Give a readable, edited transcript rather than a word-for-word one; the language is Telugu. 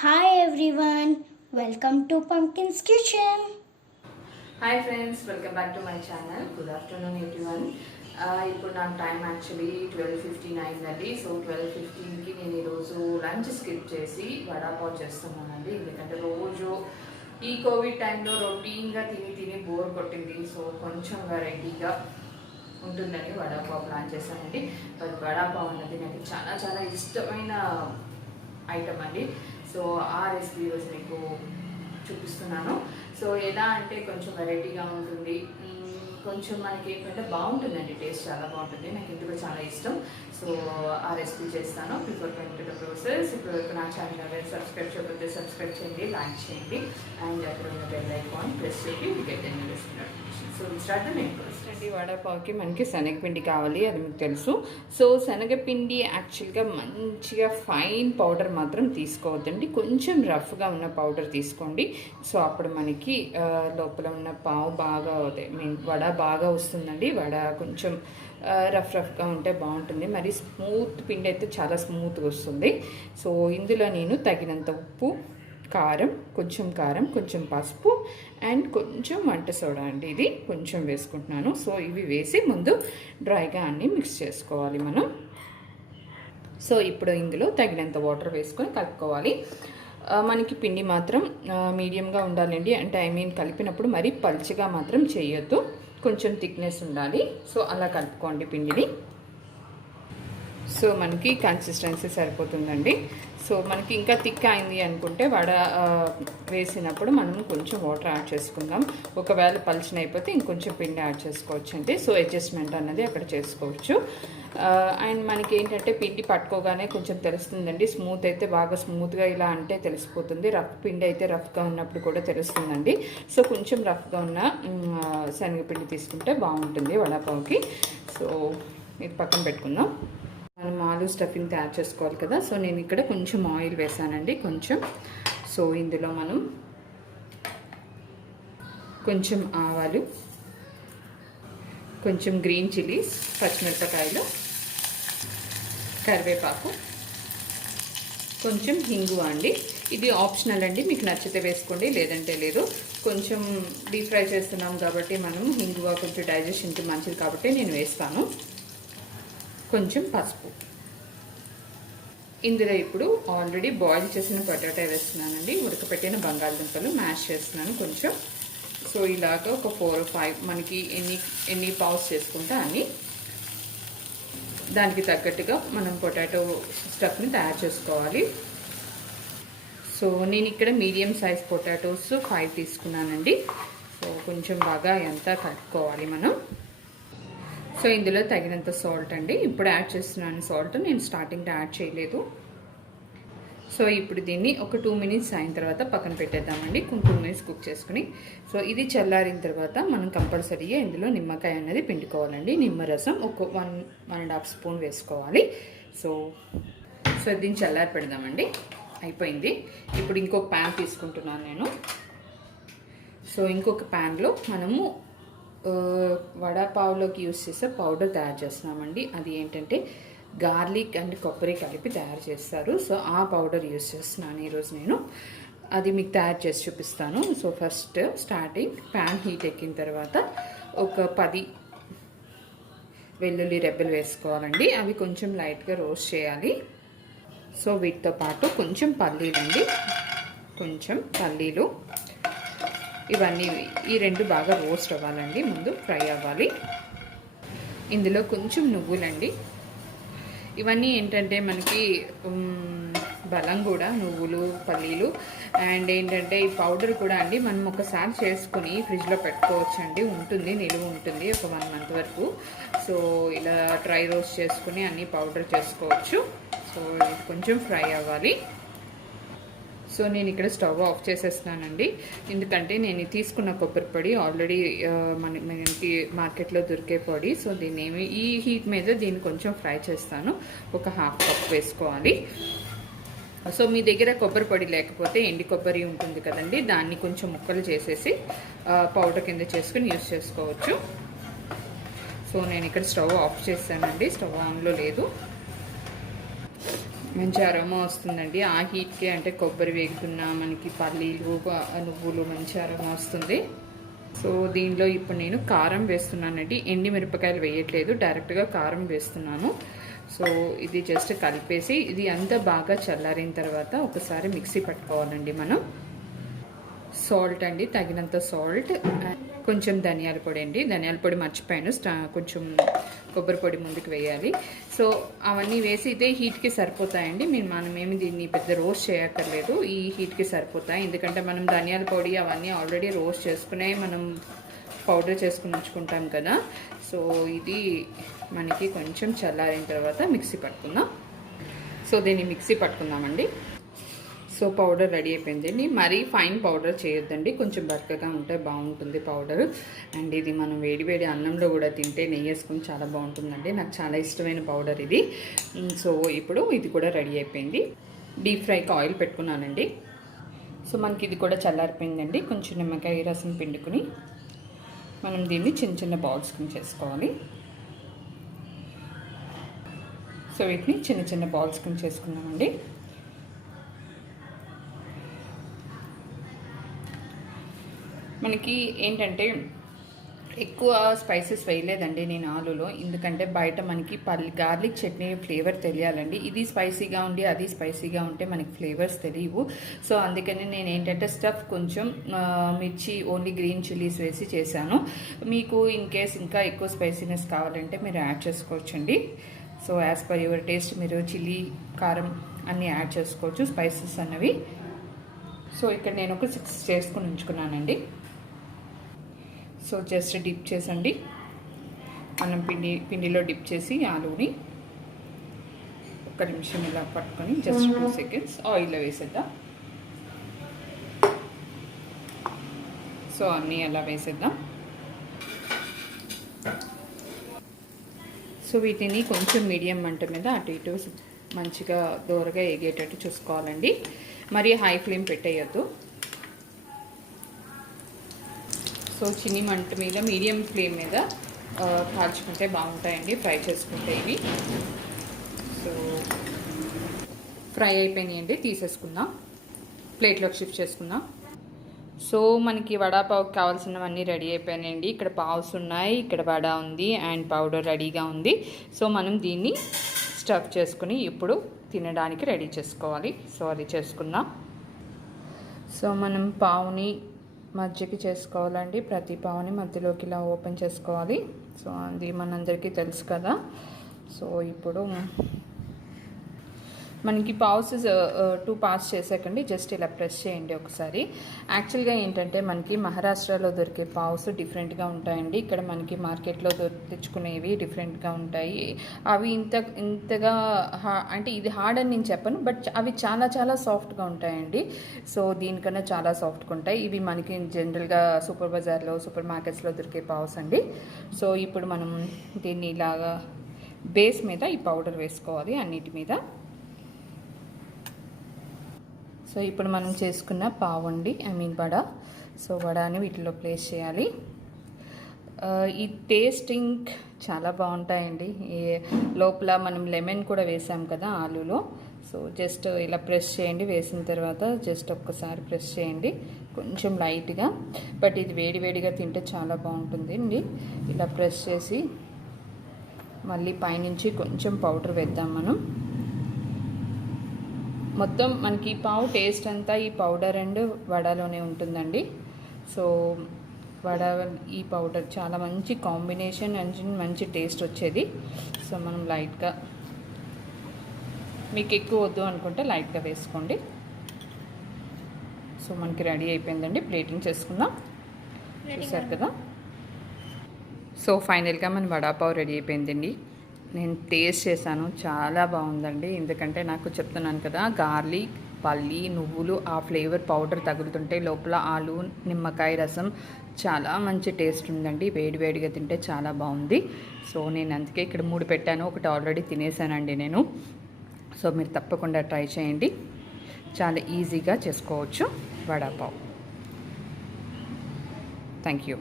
Hi everyone, welcome to Pumpkin's Kitchen. Hi friends, welcome back to my channel. Good afternoon everyone. ఇప్పుడు నాకు టైం యాక్చువల్లీ 12:15 అయిందండి. సో 12:15కి నేను ఈరోజు లంచ్ స్కిప్ చేసి వడాపావ్ చేస్తున్నానండి. ఎందుకంటే రోజు ఈ కోవిడ్ టైంలో రొటీన్గా తిని తిని బోర్ కొట్టింది. సో కొంచెం వెరైటీగా ఉంటుందని వడాపావ్ ప్లాన్ చేశానండి. బట్ వడాపావ్ అన్నది నాకు చాలా చాలా ఇష్టమైన ఐటమ్ అండి. సో ఆ రెసిపీ ఈరోజు మీకు చూపిస్తున్నాను. సో ఎలా అంటే కొంచెం వెరైటీగా ఉంటుంది, కొంచెం మనకి ఏంటంటే బాగుంటుందండి, టేస్ట్ చాలా బాగుంటుంది. నాకు ఇందులో చాలా ఇష్టం. సో ఆ రెసిపీ చేస్తాను. Before coming to the process, ఇప్పుడు నా ఛానల్ ఎవరైనా సబ్స్క్రైబ్ చేయకపోతే సబ్స్క్రైబ్ చేయండి, లైక్ చేయండి, అండ్ అక్కడ ఉన్న బెల్ ఐకాన్ ప్రెస్ చేయండి. You get any notification. So start the main process అండి. వడాపావుకి మనకి శనగపిండి కావాలి, అది మీకు తెలుసు. సో శనగపిండి యాక్చువల్గా మంచిగా ఫైన్ పౌడర్ మాత్రం తీసుకోవద్దండి, కొంచెం రఫ్గా ఉన్న పౌడర్ తీసుకోండి. సో అప్పుడు మనకి లోపల ఉన్న పావు బాగా వడ బాగా వస్తుందండి. వడ కొంచెం రఫ్గా ఉంటే బాగుంటుంది. మరి స్మూత్ పిండి అయితే చాలా స్మూత్గా వస్తుంది. సో ఇందులో నేను తగినంత ఉప్పు, కారం, కొంచెం పసుపు అండ్ కొంచెం వంట సోడా అండి, ఇది కొంచెం వేసుకుంటున్నాను. సో ఇవి వేసి ముందు డ్రైగా అన్నీ మిక్స్ చేసుకోవాలి మనం. సో ఇప్పుడు ఇందులో తగినంత వాటర్ వేసుకొని కలుపుకోవాలి. మనకి పిండి మాత్రం మీడియంగా ఉండాలండి. అంటే కలిపినప్పుడు మరీ పల్చగా మాత్రం చేయొద్దు, కొంచెం థిక్నెస్ ఉండాలి. సో అలా కలుపుకోండి పిండిని. సో మనకి కన్సిస్టెన్సీ సరిపోతుందండి. సో మనకి ఇంకా థిక్ అయింది అనుకుంటే వడ వేసినప్పుడు మనం కొంచెం వాటర్ యాడ్ చేసుకుందాం. ఒకవేళ పల్చన అయిపోతే ఇంకొంచెం పిండి యాడ్ చేసుకోవచ్చు అండి. సో అడ్జస్ట్మెంట్ అన్నది అక్కడ చేసుకోవచ్చు. అండ్ మనకి ఏంటంటే పిండి పట్టుకోగానే కొంచెం తెలుస్తుందండి. స్మూత్ అయితే బాగా స్మూత్గా ఇలా అంటే తెలిసిపోతుంది. రఫ్ పిండి అయితే రఫ్గా ఉన్నప్పుడు కూడా తెలుస్తుందండి. సో కొంచెం రఫ్గా ఉన్న శనగపిండి తీసుకుంటే బాగుంటుంది వడాపావుకి. సో ఇది పక్కన పెట్టుకుందాం. మనం ఆలు స్టఫింగ్ తయారు చేసుకోవాలి కదా. సో నేను ఇక్కడ కొంచెం ఆయిల్ వేసానండి, కొంచెం. సో ఇందులో మనం కొంచెం ఆవాలు, కొంచెం గ్రీన్ చిల్లీస్, పచ్చిమిరపకాయలు, కరివేపాకు, కొంచెం హింగు అండి. ఇది ఆప్షనల్ అండి, మీకు నచ్చితే వేసుకోండి, లేదంటే లేదు. కొంచెం డీప్ ఫ్రై చేస్తున్నాం కాబట్టి మనం హింగువ కొంచెం డైజెషన్కి మంచిది కాబట్టి నేను వేస్తాను. కొంచెం పసుపు. ఇందులో ఇప్పుడు ఆల్రెడీ బాయిల్ చేసిన పొటాటో వేస్తున్నానండి. ఉడకపెట్టిన బంగాళదుంపలు మ్యాష్ చేస్తున్నాను కొంచెం. సో ఇలాగ ఒక 4 or 5 మనకి ఎన్ని పౌస్ చేసుకుంటే అన్ని, దానికి తగ్గట్టుగా మనం పొటాటో స్టఫ్ని తయారు చేసుకోవాలి. సో నేను ఇక్కడ మీడియం సైజ్ పొటాటోస్ 5 తీసుకున్నానండి. సో కొంచెం బాగా ఎంత కలుపుకోవాలి మనం. సో ఇందులో తగినంత సాల్ట్ అండి, ఇప్పుడు యాడ్ చేస్తున్నాను సాల్ట్, నేను స్టార్టింగ్లో యాడ్ చేయలేదు. సో ఇప్పుడు దీన్ని ఒక 2 minutes అయిన తర్వాత పక్కన పెట్టేద్దామండి. 2 minutes కుక్ చేసుకుని. సో ఇది చల్లారిన తర్వాత మనం కంపల్సరీగా ఇందులో నిమ్మకాయ అనేది పిండుకోవాలండి. నిమ్మరసం ఒక 1.5 స్పూన్ వేసుకోవాలి. సో దీన్ని చల్లారి పెడదామండి. అయిపోయింది. ఇప్పుడు ఇంకొక ప్యాన్ తీసుకుంటున్నాను నేను. సో ఇంకొక ప్యాన్లో మనము వడాపావులోకి యూస్ చేసే పౌడర్ తయారు చేస్తున్నామండి. అది ఏంటంటే గార్లిక్ అండ్ కొబ్బరి కలిపి తయారు చేస్తారు. సో ఆ పౌడర్ యూస్ చేస్తున్నాను ఈరోజు నేను. అది మీకు తయారు చేసి చూపిస్తాను. So first starting pan heat ఎక్కిన తర్వాత ఒక 10 వెల్లుల్లి రెబ్బలు వేసుకోవాలండి. అవి కొంచెం లైట్గా రోస్ట్ చేయాలి. సో వీటితో పాటు కొంచెం పల్లీలండి, కొంచెం పల్లీలు, ఇవన్నీ ఈ 2 బాగా రోస్ట్ అవ్వాలండి, ముందు ఫ్రై అవ్వాలి. ఇందులో కొంచెం నువ్వులండి. ఇవన్నీ ఏంటంటే మనకి బలం కూడా, నువ్వులు, పల్లీలు. అండ్ ఏంటంటే ఈ పౌడర్ కూడా అండి మనం ఒకసారి చేసుకుని ఫ్రిడ్జ్లో పెట్టుకోవచ్చండి, ఉంటుంది, నిలువ ఉంటుంది ఒక 1 month వరకు. సో ఇలా డ్రై రోస్ట్ చేసుకుని అన్నీ పౌడర్ చేసుకోవచ్చు. సో ఇది కొంచెం ఫ్రై అవ్వాలి. సో నేను ఇక్కడ స్టవ్ ఆఫ్ చేసేస్తున్నానండి, ఎందుకంటే నేను తీసుకున్న కొబ్బరి పొడి ఆల్రెడీ మనకి మార్కెట్లో దొరికే పొడి. సో దీన్ని ఈ హీట్ మీద దీన్ని కొంచెం ఫ్రై చేస్తాను. ఒక 1/2 cup వేసుకోవాలి. సో మీ దగ్గర కొబ్బరి పొడి లేకపోతే ఎండి కొబ్బరి ఉంటుంది కదండి, దాన్ని కొంచెం ముక్కలు చేసేసి పౌడర్ కింద చేసుకుని యూస్ చేసుకోవచ్చు. సో నేను ఇక్కడ స్టవ్ ఆఫ్ చేశానండి, స్టవ్ ఆన్లో లేదు. మంచి అరోమా వస్తుందండి ఆ హీట్కి. అంటే కొబ్బరి వేగుతున్న మనకి పల్లీలు నువ్వులు మంచి అరోమా వస్తుంది. సో దీనిలో ఇప్పుడు నేను కారం వేస్తున్నానండి. ఎండి మిరపకాయలు వేయట్లేదు, డైరెక్ట్గా కారం వేస్తున్నాను. సో ఇది జస్ట్ కలిపేసి ఇది అంతా బాగా చల్లారిన తర్వాత ఒకసారి మిక్సీ పట్టుకోవాలండి మనం. సాల్ట్ అండి, తగినంత సాల్ట్, కొంచెం ధనియాల పొడి అండి. ధనియాల పొడి మర్చిపోయాను, కొంచెం కొబ్బరి పొడి ముందుకు వేయాలి. సో అవన్నీ వేసి ఇదే హీట్కి సరిపోతాయండి. మనమేమి దీన్ని పెద్ద రోస్ట్ చేయక్కర్లేదు, ఈ హీట్కి సరిపోతాయి. ఎందుకంటే మనం ధనియాల పొడి అవన్నీ ఆల్రెడీ రోస్ట్ చేసుకునే మనం పౌడర్ చేసుకుని ఉంచుకుంటాం కదా. సో ఇది మనకి కొంచెం చల్లారిన తర్వాత మిక్సీ పట్టుకుందాం. సో దీన్ని మిక్సీ పట్టుకుందామండి. సో పౌడర్ రెడీ అయిపోయిందండి. మరీ ఫైన్ పౌడర్ చేయొద్దండి, కొంచెం బరకగా ఉంటే బాగుంటుంది పౌడర్. అండ్ ఇది మనం వేడివేడి అన్నంలో కూడా తింటే నెయ్యి వేసుకుని చాలా బాగుంటుందండి. నాకు చాలా ఇష్టమైన పౌడర్ ఇది. సో ఇప్పుడు ఇది కూడా రెడీ అయిపోయింది. డీప్ ఫ్రైకి ఆయిల్ పెట్టుకున్నానండి. సో మనకి ఇది కూడా చల్లారిపోయిందండి. కొంచెం నిమ్మకాయ రసం పిండుకుని మనం దీన్ని చిన్న చిన్న బాల్స్ కింద చేసుకోవాలి. సో వీటిని చిన్న చిన్న బాల్స్ కింద చేసుకున్నామండి. మనకి ఏంటంటే ఎక్కువ స్పైసెస్ వేయలేదండి నేను ఆలూలో, ఎందుకంటే బయట మనకి గార్లిక్ చట్నీ ఫ్లేవర్ తెలియాలండి. ఇది స్పైసీగా ఉండి అది స్పైసీగా ఉంటే మనకి ఫ్లేవర్స్ తెలియవు. సో అందుకని నేను ఏంటంటే స్టఫ్ కొంచెం మిర్చి ఓన్లీ గ్రీన్ చిల్లీస్ వేసి చేశాను. మీకు ఇన్ కేస్ ఇంకా ఎక్కువ స్పైసీనెస్ కావాలంటే మీరు యాడ్ చేసుకోవచ్చండి. So as per your taste మీరు చిల్లీ కారం అన్నీ యాడ్ చేసుకోవచ్చు, స్పైసెస్ అన్నవి. సో ఇక్కడ నేను ఒక 6 చేసుకుని ఉంచుకున్నానండి. సో జస్ట్ డిప్ చేసండి, మనం పిండిలో డిప్ చేసి ఆలూని 1 నిమిషం ఇలా పట్టుకొని జస్ట్ 2 సెకండ్స్ ఆయిల్లో వేసేద్దాం. సో అన్నీ అలా వేసేద్దాం. సో వీటిని కొంచెం మీడియం మంట మీద అటు ఇటు మంచిగా దూరగా ఎగేటట్టు చూసుకోవాలండి. మరి హై ఫ్లేమ్ పెట్టేయద్దు. సో చిన్ని మంట మీద మీడియం ఫ్లేమ్ మీద కాల్చుకుంటే బాగుంటాయండి, ఫ్రై చేసుకుంటే ఇవి. సో ఫ్రై అయిపోయినాయండి, తీసేసుకుందాం, ప్లేట్లోకి షిఫ్ట్ చేసుకుందాం. సో మనకి వడాపావుకి కావాల్సినవన్నీ రెడీ అయిపోయినాయండి. ఇక్కడ పావుస్ ఉన్నాయి, ఇక్కడ వడ ఉంది అండ్ పౌడర్ రెడీగా ఉంది. సో మనం దీన్ని స్టఫ్ చేసుకుని ఇప్పుడు తినడానికి రెడీ చేసుకోవాలి. సో అది చేసుకుందాం. సో మనం పావుని మధ్యకి చేసుకోవాలండి. ప్రతి పావుని మధ్యలోకి ఇలా ఓపెన్ చేసుకోవాలి. సో అది మనందరికీ తెలుసు కదా. సో ఇప్పుడు మనకి పావుస్ 2 పార్ట్స్ చేసాకండి, జస్ట్ ఇలా ప్రెస్ చేయండి ఒకసారి. యాక్చువల్గా ఏంటంటే మనకి మహారాష్ట్రలో దొరికే పావుస్ డిఫరెంట్గా ఉంటాయండి. ఇక్కడ మనకి మార్కెట్లో తెచ్చుకునేవి డిఫరెంట్గా ఉంటాయి. అవి ఇంతగా అంటే ఇది హార్డ్ అని నేను చెప్పను, బట్ అవి చాలా చాలా సాఫ్ట్గా ఉంటాయండి. సో దీనికన్నా చాలా సాఫ్ట్గా ఉంటాయి. ఇవి మనకి జనరల్గా సూపర్ బజార్లో సూపర్ మార్కెట్స్లో దొరికే పావుస్ అండి. సో ఇప్పుడు మనం దీన్ని ఇలాగా బేస్ మీద ఈ పౌడర్ వేసుకోవాలి అన్నిటి మీద. సో ఇప్పుడు మనం చేసుకున్న పావండి వడ. సో వడాని వీటిలో ప్లేస్ చేయాలి. ఈ టేస్టింగ్ చాలా బాగుంటాయండి. లోపల మనం లెమన్ కూడా వేసాం కదా ఆలూలో. సో జస్ట్ ఇలా ప్రెస్ చేయండి, వేసిన తర్వాత జస్ట్ ఒక్కసారి ప్రెస్ చేయండి కొంచెం లైట్గా. బట్ ఇది వేడివేడిగా తింటే చాలా బాగుంటుంది అండి. ఇలా ప్రెస్ చేసి మళ్ళీ పైనుంచి కొంచెం పౌడర్ వేద్దాం మనం. మొత్తం మనకి పావు టేస్ట్ అంతా ఈ పౌడర్ అండ్ వడలోనే ఉంటుందండి. సో వడ ఈ పౌడర్ చాలా మంచి కాంబినేషన్ అండ్ మంచి టేస్ట్ వచ్చేది. సో మనం లైట్గా, మీకు ఎక్కువ వద్దు అనుకుంటే లైట్గా వేసుకోండి. సో మనకి రెడీ అయిపోయిందండి, ప్లేటింగ్ చేసుకుందాం. చూసారు కదా. సో ఫైనల్గా మన వడాపావ్ రెడీ అయిపోయిందండి. నేను టేస్ట్ చేశాను, చాలా బాగుందండి. ఎందుకంటే నాకు చెప్తున్నాను కదా, గార్లిక్, పల్లి, నువ్వులు ఆ ఫ్లేవర్ పౌడర్ తగులుతుంటే లోపల ఆలు, నిమ్మకాయ రసం చాలా మంచి టేస్ట్ ఉందండి. వేడివేడిగా తింటే చాలా బాగుంది. సో నేను అందుకే ఇక్కడ 3 పెట్టాను, ఒకటి ఆల్రెడీ తినేసానండి నేను. సో మీరు తప్పకుండా ట్రై చేయండి, చాలా ఈజీగా చేసుకోవచ్చు వడాపావ్. Thank you.